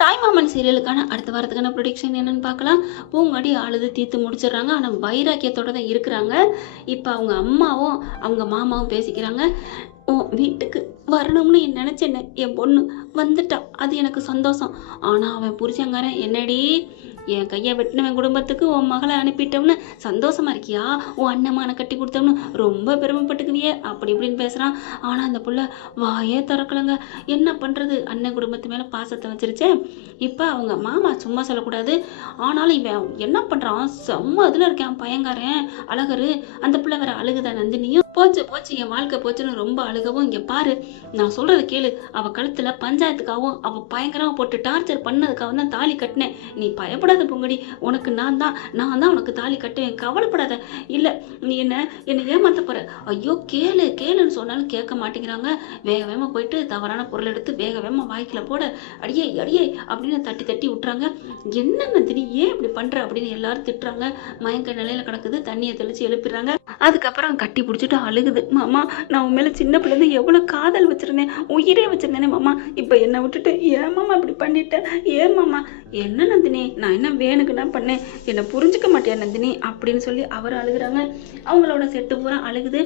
தாய்மாமன் சீரியலுக்கான அடுத்த வாரத்துக்கான ப்ரொடிக்ஷன் என்னன்னு பார்க்கலாம். பூங்கொடி அழுது தீர்த்து முடிச்சிடுறாங்க. ஆனால் வைராக்கியத்தோட தான் இருக்கிறாங்க. இப்போ அவங்க அம்மாவும் அவங்க மாமாவும் பேசிக்கிறாங்க. வீட்டுக்கு வரணும்னு நினைச்சேன்னு என் பொண்ணு வந்துட்டா, அது எனக்கு சந்தோஷம். ஆனால் அவன் புருஷங்காரன் என்னடி என் கையை வெட்டினவன் குடும்பத்துக்கு உன் மகளை அனுப்பிட்டோம்னு சந்தோஷமா இருக்கியா, உன் அண்ணமான கட்டி கொடுத்தோம்னு ரொம்ப பெருமைப்பட்டுக்குவியே அப்படி இப்படின்னு பேசுறான். ஆனா அந்த புள்ள வாயே திறக்கலங்க. என்ன பண்றது, அண்ணன் குடும்பத்து மேல பாசத்தை வச்சிருச்சே. இப்ப அவங்க மாமா சும்மா சொல்லக்கூடாது. ஆனாலும் இவன் என்ன பண்றான், செம்ம இதுல இருக்கான் பயங்காரன் அழகரு. அந்த பிள்ளை வேற அழுகுதா நந்தினியும். போச்சு போச்சு என் வாழ்க்கை போச்சுன்னு ரொம்ப அழுகவும். இங்க பாரு, நான் சொல்றது கேளு. அவ கழுத்துல பஞ்சாயத்துக்காகவும் அவ பயங்கரமா போட்டு டார்ச்சர் பண்ணதுக்காகவும் தான் தாலி கட்டினேன். நீ பயப்படாத பூங்கொடி, உனக்கு நான் தான் உனக்கு தாலி கட்டுவேன், கவலைப்படாத. இல்ல நீ என்ன ஏமாத்த போற. ஐயோ கேளுன்னு சொன்னாலும் கேட்க மாட்டேங்கிறாங்க. வேக வேகமா போயிட்டு தவறான பொருள் எடுத்து வேக வேகமா வாய்க்குல போட அடியே அப்படின்னு தட்டி தட்டி விட்டுறாங்க. என்ன நந்தினி ஏன் இப்படி பண்ற அப்படின்னு எல்லாரும் திட்டுறாங்க. மயக்க நிலையில கிடக்குது. தண்ணியை தெளிச்சு எழுப்பிடுறாங்க. அதுக்கப்புறம் கட்டி பிடிச்சிட்டு அழுகுது. மாமா, நான் உன் மேல சின்ன பிள்ளைங்க எவ்வளவு காதல் வச்சிருந்தேன், உயிரே வச்சிருந்தேனே மாமா. இப்ப என்னை விட்டுட்டு ஏன் மாமா இப்படி பண்ணிட்டேன், ஏன் மாமா. என்ன நந்தினி, நான் என்ன வேணுக்குன்னா பண்ணேன், என்னை புரிஞ்சுக்க மாட்டேன் நந்தினி அப்படின்னு சொல்லி அவர் அழுகுறாங்க. அவங்களோட செட்டு பூரா அழுகுது.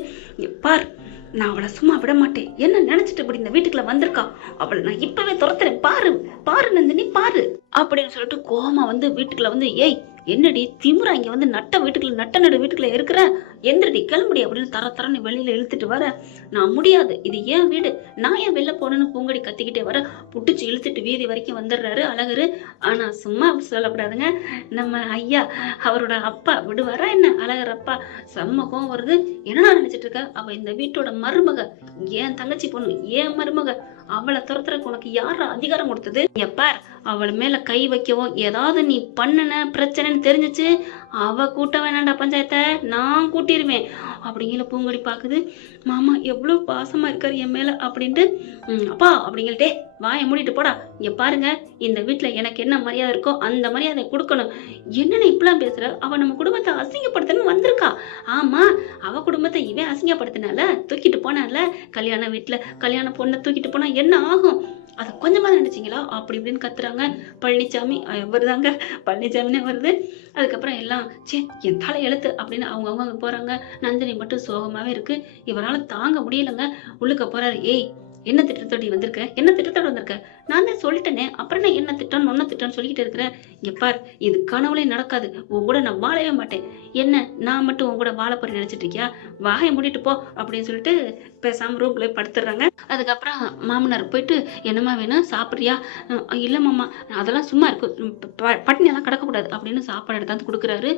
பார், நான் அவளை சும்மா விட மாட்டேன். என்ன நினைச்சிட்டு இப்படி இந்த வீட்டுக்குள்ள வந்திருக்கா, அவளை நான் இப்பவே துரத்துறேன், பாரு நந்தினி பாரு அப்படின்னு சொல்லிட்டு கோமா வந்து வீட்டுக்குள்ள வந்து, ஏய் என்னடி திமுறா, இங்க வந்து நட்ட நடு வீட்டுக்குள்ள இருக்கிற, எந்திரடி கிளம்புடி அப்படின்னு தரன்னு வெளியில இழுத்துட்டு வர. நான் முடியாது, இது ஏன் வீடு, நான் ஏன் வெளில போனேன்னு பூங்கொடி கத்திக்கிட்டே வர. புடிச்சு இழுத்துட்டு வீதி வரைக்கும் வந்துடுறாரு அழகரு. ஆனா சும்மா சொல்லக்கூடாதுங்க, நம்ம ஐயா அவரோட அப்பா விடுவாரா என்ன. அழகர் அப்பா செம்ம கோவம் வருது. என்னடா நினைச்சிட்டு இருக்க, அவ இந்த வீட்டோட மருமக, ஏன் தங்கச்சி பொண்ணு, ஏன் மருமக, அவளை துரத்துறதுக்கு உனக்கு யாரா அதிகாரம் கொடுத்தது. எப்பார், அவள் மேல கை வைக்கவும் ஏதாவது நீ பண்ணுன பிரச்சனைன்னு தெரிஞ்சிச்சு, அவ கூட்ட வேணாண்டா பஞ்சாயத்தை, நான் கூட்டிருவேன் அப்படிங்கிற பூங்கொடி பாக்குது. மாமா எவ்வளவு பாசமா இருக்காரு என் மேல அப்படின்ட்டு. அப்பா அப்படிங்கட்டே வாயை மூடிட்டு போடா. இங்க பாருங்க, இந்த வீட்டுல எனக்கு என்ன மரியாதை இருக்கோ அந்த மரியாதை கொடுக்கணும். என்னன்னு இப்பெல்லாம் பேசுற, அவ நம்ம குடும்பத்தை அசிங்கப்படுத்தணும் வந்திருக்கா. ஆமா, அவ குடும்பத்தை இவன் அசிங்கப்படுத்தினால தூக்கிட்டு போனால, கல்யாண பொண்ணை தூக்கிட்டு போனா என்ன ஆகும், அதை கொஞ்சமா நினைச்சிங்களா அப்படி இப்படின்னு கத்துறாங்க. பழனிசாமி வருதாங்க, பழனிசாமினே வருது. அதுக்கப்புறம் எல்லாம் சே என் தலை எழுத்து அப்படின்னு அவங்க போறாங்க. நந்தினி மட்டும் சோகமாவே இருக்கு. இவரால தாங்க முடியலங்க. உள்ளுக்க போறாரு. ஏய் என்ன திட்டத்தோடி வந்திருக்க, என்ன திட்டத்தோட வந்திருக்க, நான் தான் சொல்லிட்டேனே, அப்புறம் என்ன திட்டம்னு சொல்லிக்கிட்டு இருக்கிறேன். இங்க பார், இது கனவுலே நடக்காது, உன் கூட நான் வாழவே மாட்டேன். என்ன நான் மட்டும் உன் கூட வாழ போறேன் நினைச்சிட்டு இருக்கியா, வாயை மூடிட்டு போ அப்படின்னு சொல்லிட்டு பேசாம ரூம்ல படுத்துடுறாங்க. அதுக்கப்புறம் மாமனார் போயிட்டு என்னம்மா வேணும் சாப்பிட்றியா, இல்ல மாமா அதெல்லாம் சும்மா இருக்கு, பட்டினியெல்லாம் கிடக்கக்கூடாது அப்படின்னு சாப்பாடு எடுத்தாந்து கொடுக்குறாரு.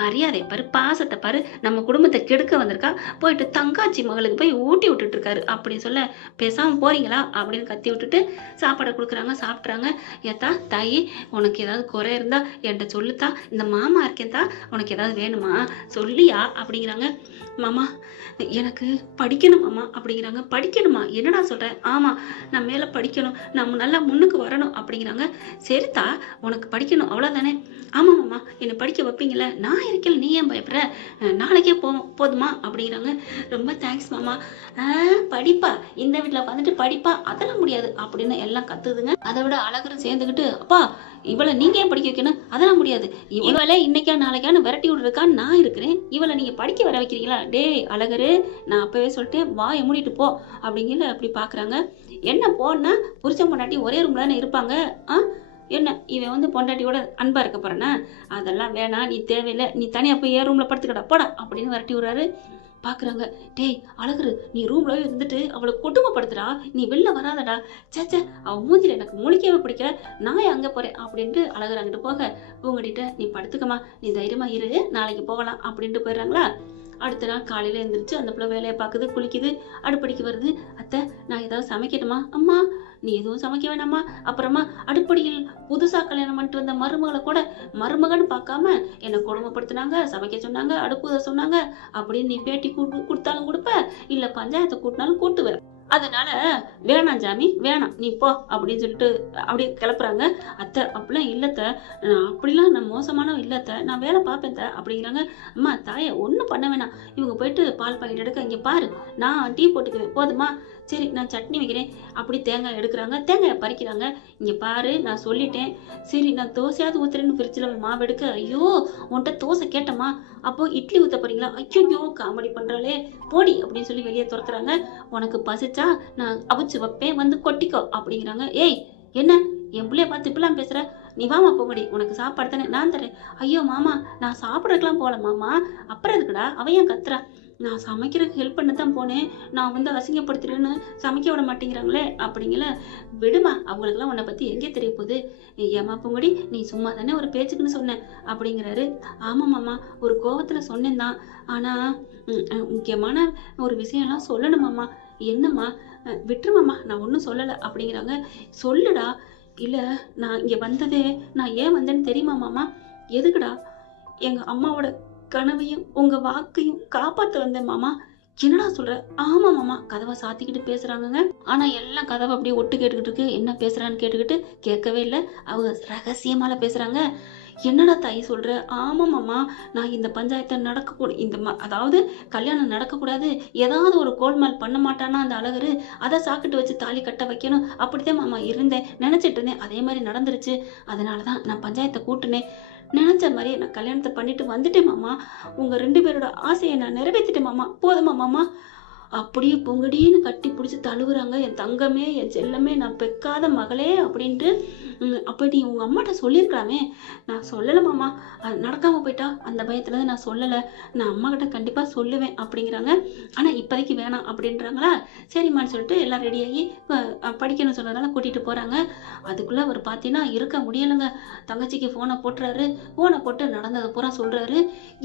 மரியாதை பாரு, பாசத்தை பாரு, நம்ம குடும்பத்தை கெடுக்க வந்திருக்கா, போயிட்டு தங்காச்சி மகளுக்கு போய் ஊட்டி விட்டுட்டு இருக்காரு அப்படின்னு சொல்ல, பேசாம போறீங்களா அப்படின்னு கத்தி விட்டுட்டு சாப்பாடை கொடுக்குறாங்க. சாப்பிட்றாங்க. ஏத்தா தாயி, உனக்கு ஏதாவது குறை இருந்தா என்கிட்ட சொல்லுத்தா, இந்த மாமா இருக்கேன்தா, உனக்கு ஏதாவது வேணுமா சொல்லியா அப்படிங்கிறாங்க. மாமா எனக்கு படிக்கணும் மாமா அப்படிங்கிறாங்க. படிக்கணுமா, என்னடா சொல்ற. ஆமா, நான் மேல படிக்கணும், நம்ம நல்லா முன்னுக்கு வரணும் அப்படிங்கிறாங்க. சரித்தா, உனக்கு படிக்கணும் அவ்வளவுதானே. ஆமா மாமா, என்னை படிக்க வைப்பீங்கள, நான் இருக்கல, நீ ஏன் பயப்படுற, நாளைக்கே போதுமா அப்படிங்கிறாங்க. ரொம்ப தேங்க்ஸ் மாமா. படிப்பா, இந்த வீட்டுல வந்துட்டு படிப்பா, அதெல்லாம் முடியாது அப்படின்னு எல்லாம் கத்துதுங்க. அதை விட அழகரும் சேர்ந்துக்கிட்டு, அப்பா இவளை நீங்க ஏன் படிக்க வைக்கணும், அதெல்லாம் முடியாது, இவளை இன்னைக்கா நாளைக்கான்னு விரட்டி விடுறதுக்கான்னு நான் இருக்கிறேன், இவளை நீங்க படிக்க வர வைக்கிறீங்களா. டே அழகரு, நான் அப்பவே சொல்லிட்டேன் வாயை மூடிட்டு போ அப்படிங்கிற அப்படி பாக்குறாங்க. என்ன போனா புருஷன் பொண்டாட்டி ஒரே ரூம்ல தானே இருப்பாங்க, என்ன இவன் வந்து பொண்டாட்டியோட அன்பா இருக்க போறேன்னா, அதெல்லாம் வேணாம், நீ தேவையில்லை, நீ தனியா போய் ஏன் ரூம்ல படுத்துக்கடா போடா அப்படின்னு விரட்டி விடுறாரு. பாக்குறாங்க. டேய் அழகரு, நீ ரூம்ல இருந்துட்டு அவளை கொடுமைப்படுத்துறா, நீ வெளில வராதடா. சேச்சே, அவ மூஞ்சில எனக்கு முழிக்கவே பிடிக்கல, நான் அங்க போறேன் அப்படின்ட்டு அழகர் அங்கிட்டு போக, பூங்கொடிட்ட நீ படுத்துக்கமா, நீ தைரியமா இரு, நாளைக்கு போகலாம் அப்படின்ட்டு போயிடுறாங்களா. அடுத்த நாள் காலையில எழுந்திரிச்சு அந்த பிள்ளை வேலையை பார்க்குது, குளிக்குது, அடுப்படிக்கு வருது. அத்தை நான் ஏதாவது சமைக்கட்டுமா. அம்மா நீ எதுவும் சமைக்க வேணாமா, அப்புறமா அடுப்படியில் புதுசா கல்யாணம் பண்ணிட்டு வந்த மருமகளை கூட மருமகன்னு பார்க்காம என்னை கொடுமைப்படுத்தினாங்க, சமைக்க சொன்னாங்க, அடுப்பு சொன்னாங்க அப்படின்னு நீ பேட்டி கொடுத்தாலும் கொடுப்ப, இல்ல பஞ்சாயத்தை கூட்டினாலும் கூட்டுவ. அதனால வேணாம் ஜாமி வேணாம் நீ போ அப்படின்னு சொல்லிட்டு அப்படியே கிளப்புறாங்க. அத்தை அப்படிலாம் இல்லத்த, அப்படிலாம் நான் மோசமானவ இல்லத்த, நான் வேலை பார்ப்பேன் அப்படிங்கிறாங்க. அம்மா தாயை ஒன்றும் பண்ண வேணாம், இவங்க போயிட்டு பால் பாக்கெட் எடுக்க இங்கே பாரு, நான் டீ போட்டுக்குவேன் போதுமா, சரி நான் சட்னி வைக்கிறேன். அப்படி தேங்காய் எடுக்கிறாங்க, தேங்காயை பறிக்கிறாங்க. இங்கே பாரு நான் சொல்லிட்டேன், சரி நான் தோசையாவது ஊத்துறேன்னு ஃப்ரிட்ஜில் மாவு எடுக்க, ஐயோ உன்கிட்ட தோசை கேட்டம்மா, அப்போ இட்லி ஊற்ற போறீங்களா, ஐயோ காமெடி பண்ணுறாளே போடி அப்படின்னு சொல்லி வெளியே துரத்துறாங்க. உனக்கு பசிச்சா நான் அவிச்சு வைப்பேன் வந்து கொட்டிக்கோ அப்படிங்கிறாங்க. ஏய் என்ன என் பிள்ளைய பார்த்து இப்பெல்லாம் பேசுற, நீ வாமா போங்கடி, உனக்கு சாப்பாடு தானே நான் தரேன். ஐயோ மாமா நான் சாப்பிட்றதுக்கெல்லாம் போகல மாமா, அப்புறம் எதுக்குடா அவன் ஏன் கத்துறா, நான் சமைக்கிறதுக்கு ஹெல்ப் பண்ண தான் போனேன், நான் வந்து அசிங்கப்படுத்துறேன்னு சமைக்க விட மாட்டேங்கிறாங்களே அப்படிங்கல. விடுமா அவங்களுக்குலாம் உன்னை பற்றி எங்கே தெரிய போகுது, ஏமா பூங்கொடி நீ சும்மா தானே ஒரு பேச்சுக்குன்னு சொன்னேன் அப்படிங்கிறாரு. ஆமாம் மாமா ஒரு கோவத்தில் சொன்னேன் தான், ஆனால் முக்கியமான ஒரு விஷயம்லாம் சொல்லணுமாம்மா. என்னம்மா, விட்டுருமாம்மா நான் ஒன்றும் சொல்லலை அப்படிங்கிறாங்க. சொல்லுடா. இல்லை நான் இங்கே வந்ததே நான் ஏன் வந்தேன்னு தெரியுமா மாமா, எதுக்குடா, எங்கள் அம்மாவோட கனவையும் உங்க வாக்கையும் காப்பாத்த வந்தேன் மாமா. என்னடா சொல்ற, ஆமா மாமா. கதவை சாத்திக்கிட்டு பேசுறாங்கங்க. ஆனா எல்லாம் கதவை அப்படியே ஒட்டு கேட்டுக்கிட்டு இருக்கு. என்ன பேசுறான்னு கேட்டுக்கிட்டு கேட்கவே இல்லை. அவங்க ரகசியமால பேசுறாங்க. என்னடா தாய் சொல்ற, ஆமா மாமா நான் இந்த பஞ்சாயத்தை நடக்க அதாவது கல்யாணம் நடக்கக்கூடாது, ஏதாவது ஒரு கோல்மால் பண்ண மாட்டானா அந்த அழகரு, அதை சாக்கிட்டு வச்சு தாலி கட்ட வைக்கணும், அப்படித்தான் மாமா இருந்தேன் நினைச்சிட்டு இருந்தேன், அதே மாதிரி நடந்துருச்சு, அதனாலதான் நான் பஞ்சாயத்தை கூட்டுனேன், நினைச்ச மாதிரி நான் கல்யாணத்தை பண்ணிட்டு வந்துட்டேன் மாமா, உங்க 2 பேரோட ஆசையை நான் நிறைவேற்றிட்டேன் மாமா, போதுமா மாமா. அப்படியே பொங்கடின்னு கட்டி பிடிச்சி தழுவுறாங்க. என் தங்கமே என் செல்லமே நான் பெக்காத மகளே அப்படின்ட்டு. அப்போ நீ உங்கள் அம்மாட்ட சொல்லியிருக்கலாமே, நான் சொல்லலை மாமா, அது நடக்காமல் போயிட்டா அந்த பயத்தில் நான் சொல்லலை, நான் அம்மா கிட்ட கண்டிப்பாக சொல்லுவேன் அப்படிங்கிறாங்க. ஆனால் இப்போதைக்கு வேணாம் அப்படின்றாங்களா. சரிம்மான்னு சொல்லிட்டு எல்லாம் ரெடியாகி படிக்கணும்னு சொன்னதால கூட்டிகிட்டு போகிறாங்க. அதுக்குள்ளே அவர் பார்த்தீங்கன்னா இருக்க முடியலைங்க. தங்கச்சிக்கு ஃபோனை போட்டுறாரு. ஃபோனை போட்டு நடந்ததை பூரா சொல்கிறாரு.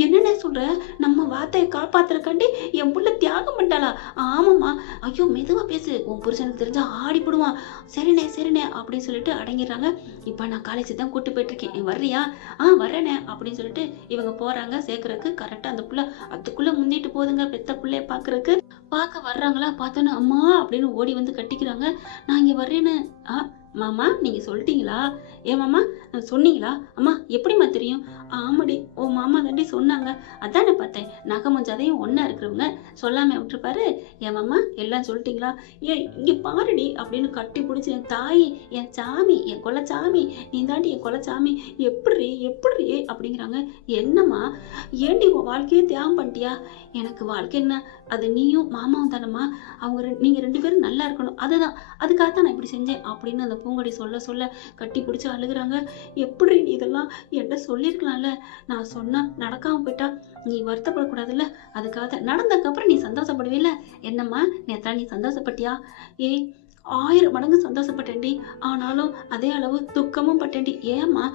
என்னென்ன சொல்கிற, நம்ம வார்த்தையை காப்பாற்றுறக்காண்டி என் புள்ள தியாகம் பண்ணிட்டாளா, ஆமாம்மா, ஐயோ மெதுவாக பேசு, உன் புருஷனுக்கு தெரிஞ்சா ஆடிப்படுவான், சரிண்ணே சரிண்ணே அப்படின்னு சொல்லிட்டு அடங்கிடுறாங்க. இப்போ நான் காலேஜ் தான் கூட்டு போயிட்டு இருக்கேன், நீ வர்றியா, வர்றேனே அப்படின்னு சொல்லிட்டு இவங்க போறாங்க சேர்க்கறதுக்கு. கரெக்டா அந்த புள்ள அதுக்குள்ள முந்திட்டு போதுங்க, பெத்த புள்ளைய பாக்குறதுக்கு. பார்க்க வர்றாங்களா, பார்த்தோன்னு அம்மா அப்படின்னு ஓடி வந்து கட்டிக்கிறாங்க. நான் இங்க வர்றேன்னு. மாமா நீங்க சொல்லிட்டீங்களா, ஏன் மாமா சொன்னீங்களா, அம்மா எப்படிம்மா தெரியும், ஆமாடி ஓ மாமா தாண்டி சொன்னாங்க, அதானே பார்த்தேன், நகமும் ஜதையும் ஒன்னா இருக்கிறவங்க சொல்லாம விட்டுருப்பாரு, ஏன் மாமா எல்லாம் சொல்லிட்டீங்களா, இங்க பாருடி அப்படின்னு கட்டி பிடிச்சி, என் தாய் என் சாமி என் கொலச்சாமி, நீ தாண்டி என் கொலச்சாமி, எப்படி எப்படி அப்படிங்கிறாங்க. என்னம்மா ஏண்டி உன் வாழ்க்கையே தியாகம் பண்ணிட்டியா, எனக்கு வாழ்க்கை என்ன, அது நீயும் மாமாவும் தானம்மா, அவங்க நீங்க 2 பேரும் நல்லா இருக்கணும், அதுதான் அதுக்காகத்தான் நான் இப்படி செஞ்சேன் அப்படின்னு அந்த பூங்கொடி சொல்ல சொல்ல கட்டி பிடிச்சி அழுகுறாங்க. எப்படி நீ இதெல்லாம் என்கிட்ட சொல்லியிருக்கலாம்ல, நான் சொன்னா நடக்காம போயிட்டா நீ வருத்தப்படக்கூடாதுல்ல, அதுக்காக நடந்ததுக்கு அப்புறம் நீ சந்தோஷப்படுவீல்ல, என்னம்மா நேத்தான் நீ சந்தோஷப்பட்டியா, 1000 மடங்கு சந்தோஷப்பட்டேன்டி, ஆனாலும் அதே அளவு துக்கமும் பட்டேன்டி, ஏம்மா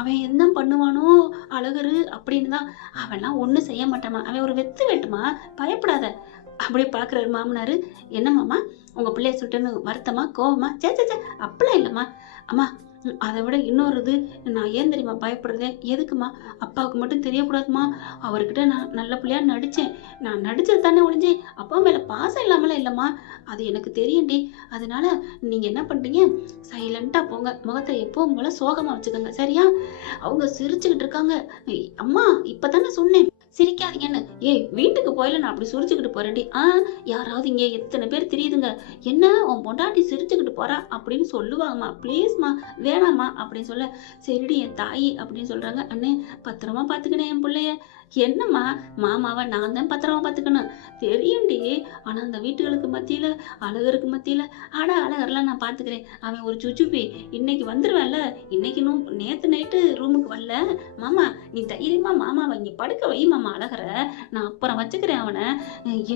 அவன் என்ன பண்ணுவானோ அழகரு அப்படின்னு தான், அவன்லாம் ஒன்றும் செய்ய மாட்டாமா, அவன் ஒரு வெத்து வேட்டுமா, பயப்படாத அப்படியே பார்க்குறாரு மாமனார். என்ன மாமா உங்கள் பிள்ளைய சுட்டுன்னு வருத்தமா கோவமா, சே அப்படிலாம் இல்லைம்மா, அம்மா அதை விட இன்னொரு இது, நான் ஏன் தெரியுமா பயப்படுறதே, எதுக்குமா, அப்பாவுக்கு மட்டும் தெரியக்கூடாதுமா, அவர்கிட்ட நான் நல்ல பிள்ளையா நடித்தேன், நான் நடிச்சது தானே ஒழிஞ்சு அப்பா மேலே பாசம் இல்லாமலாம் இல்லைம்மா, அது எனக்கு தெரியும்டி, அதனால நீங்கள் என்ன பண்ணுறீங்க, சைலண்ட்டாக போங்க, முகத்தை எப்பவும் போல சோகமாக வச்சுக்கோங்க சரியா. அவங்க சிரிச்சுக்கிட்டு இருக்காங்க. அம்மா இப்போ தானே சொன்னேன் சிரிக்காதீங்கன்னு, வீட்டுக்கு போயில நான் அப்படி சிரிச்சுக்கிட்டு போறேன்டி, யாராவது இங்கே எத்தனை பேர் தெரியுதுங்க, என்ன உன் பொண்டாட்டி சிரிச்சுக்கிட்டு போறா அப்படின்னு சொல்லுவாங்கம்மா, ப்ளீஸ்மா வேணாம்மா அப்படின்னு சொல்ல, சரிடி என் தாயி அப்படின்னு சொல்றாங்க. அண்ணே பத்திரமா பார்த்துக்கினேன் என் பிள்ளைய, என்னம்மா மாமாவை நான் தான் பத்திரமா பார்த்துக்கணும் தெரியும்டி, ஆனால் அந்த வீட்டுகளுக்கு மத்தியில் அழகருக்கு மத்தியில் அழகர்லாம் நான் பார்த்துக்கிறேன், அவன் ஒரு சுச்சுப்பி, இன்னைக்கு வந்துடுவேன்ல, இன்னைக்கு நேற்று நைட்டு ரூமுக்கு வரல, மாமா நீ தைரியமா மாமாவை இங்கே படுக்க வை மாமா, அழகர நான் அப்புறம் வச்சுக்கிறேன் அவனை,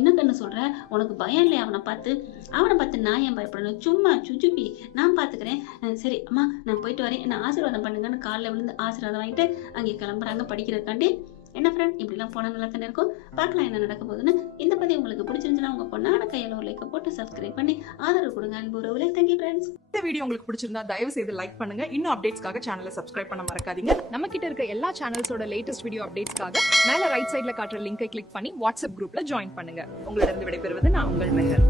என்ன கண்ணு சொல்ற, உனக்கு பயம் இல்லையா அவனை பார்த்து நான் ஏன் பயப்படணும், சும்மா சுச்சுப்பி நான் பார்த்துக்கிறேன், சரி அம்மா நான் போயிட்டு வரேன், என்ன ஆசீர்வாதம் பண்ணுங்கன்னு காலைல விழுந்து ஆசீர்வாதம் வாங்கிட்டு அங்கே கிளம்புறாங்க படிக்கிறதுக்காண்டி. என்ன ஃப்ரெண்ட் இப்படிலாம் போனால் நல்லா தானே இருக்கும், பார்க்கலாம் என்ன நடக்க போகுதுன்னு. இந்த பதிவு உங்களுக்கு பிடிச்சிருந்துச்சுன்னா உங்க பொண்ணான கையில் ஒரு லைக்கை போட்டு சப்ஸ்கிரைப் பண்ணி ஆதரவு கொடுங்க. அன்பு உறவுகளே, தேங்க்யூ ஃப்ரெண்ட்ஸ். இந்த வீடியோ உங்களுக்கு பிடிச்சிருந்தா தயவு செய்து லைக் பண்ணுங்க, இன்னும் அப்டேட்ஸ்க்காக சேனலை சப்ஸ்கிரைப் பண்ண மறக்காதீங்க. நம்ம கிட்ட இருக்க எல்லா சேனல்ஸோட லேட்டஸ்ட் வீடியோ அப்டேட்ஸ்க்காக மேல ரைட் சைட்ல காட்டுற லிங்கை கிளிக் பண்ணி வாட்ஸ்அப் குரூப்ல ஜாயின் பண்ணுங்க. உங்களிடம் விடைபெறுவது நான் உங்கள் மெஹர்.